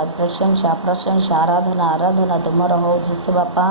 धन्यवाद प्रशंसा प्रशंसा आराधना आराधना तुमर हो जिस बापा।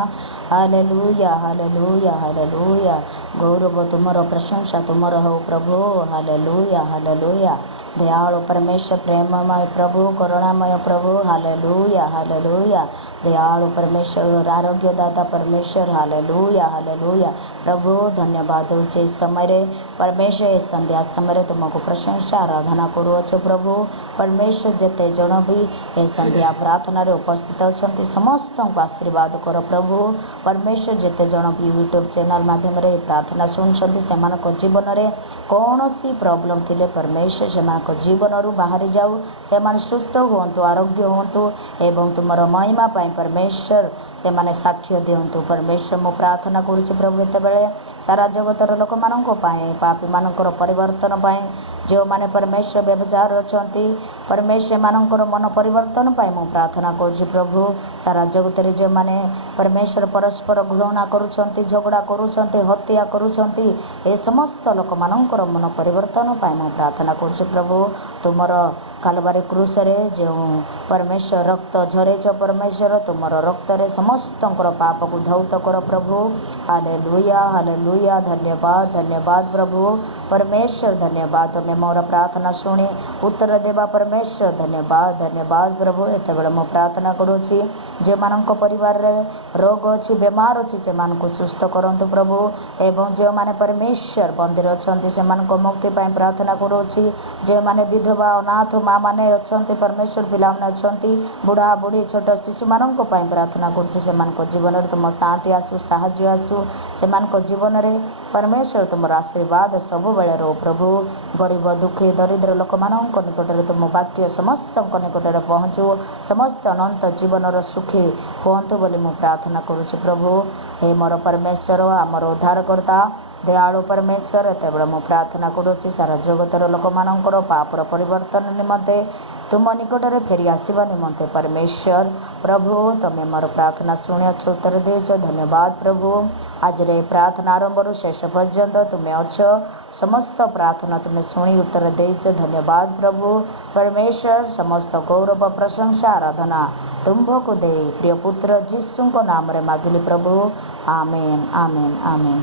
Hallelujah hallelujah hallelujah. गौरव तुमर प्रशंसा तुमर हो प्रभु। Hallelujah hallelujah. दयालु परमेश्वर प्रेममय प्रभु करुणामय प्रभु। Hallelujah hallelujah. दयालु परमेश्वर आरोग्यदाता परमेश्वर। Hallelujah hallelujah. प्रभु धन्यवाद दौचे समय परमेश्वर ए संध्या समय तुमको प्रशंसा आराधना करुअछु प्रभु। परमेश्वर जेते जन भी ए संध्या प्रार्थना उपस्थित अच्छा समस्त को आशीर्वाद कर प्रभु। परमेश्वर जेते जन भी यूट्यूब चैनल माध्यम प्रार्थना शुणुंट से जीवन में कौन सी प्रॉब्लम थिले परमेश्वर से जीवन रू बाहरी जाऊ से सुस्थ हुंतु आरोग्य हुंतु एवं तुमर महिमा पाई परमेश्वर से माने साक्ष्य दिंतु परमेश्वर मु प्रार्थना करुच्ची प्रभु एत बेले सारा जगतर लोक मान पापी मानकर परिवर्तन पाई जो माने परमेश्वर व्यवचार अच्छा परमेश्वर मानकर मन परिवर्तन पाई मु प्रार्थना करुच्ची प्रभु। सारा जगत रे जो माने परमेश्वर परस्पर घृणा करुछंती झगड़ा करुछंती हत्या करुछंती ए समस्त लोक मानकर मन परिवर्तन पाई मु प्रार्थना करुच्ची प्रभु। तुमर कालबारी क्रूस रे जो परमेश्वर रक्त झरेच परमेश्वर तुमर रक्त रे समस्त पाप को धौत कर प्रभु। Hallelujah hallelujah. धन्यवाद धन्यवाद प्रभु परमेश्वर धन्यवाद तुम्हें मोर प्रार्थना शुणी उत्तर देवा परमेश्वर धन्यवाद धन्यवाद प्रभु। एत बेले मो प्रार्थना करुच्ची जे मानक परिवार रे रोग अच्छी बेमार अच्छी से सुस्थ करंतु प्रभु एवं जो माने परमेश्वर बंदी अच्छा से मुक्ति पाई प्रार्थना करुच्ची। जे माने विधवा अनाथ माँ मैंने अच्छा परमेश्वर पिला अच्छा बुढ़ा बुढ़ी छोट शिशु मान प्रार्थना करुच्ची से जीवन में तुम शांति आसु साहाय्य आसु से जीवन में परमेश्वर तुम आशीर्वाद सब बेले रो प्रभु। गरीब दुखी दरिद्र लोक मान निकट में तुम वाक्य समस्त निकट में पहुँचु समस्त अनंत जीवन सुखी हूँ बोली मु प्रार्थना करुच्ची प्रभु। हे मोर परमेश्वर आमर उद्धारकर्ता दयालु परमेश्वर एत बेले मु प्रार्थना करुच्ची सारा जगतर लोक मानकर पापर परिवर्तन निमंते तुम निकट में फेरी आसवा निमंते परमेश्वर प्रभु तुम्हें मोर प्रार्थना शुणी उत्तर देच धन्यवाद प्रभु। आज रे प्रार्थना आरंभ शेष पर्यंत तुम्हें अच्छ समस्त प्रार्थना तुम्हें शुणी उत्तर देच धन्यवाद प्रभु। परमेश्वर समस्त गौरव प्रशंसा आराधना तुम्भको दे प्रिय पुत्र जीशु नाम रे मागिली प्रभु। आमेन आमेन आमेन।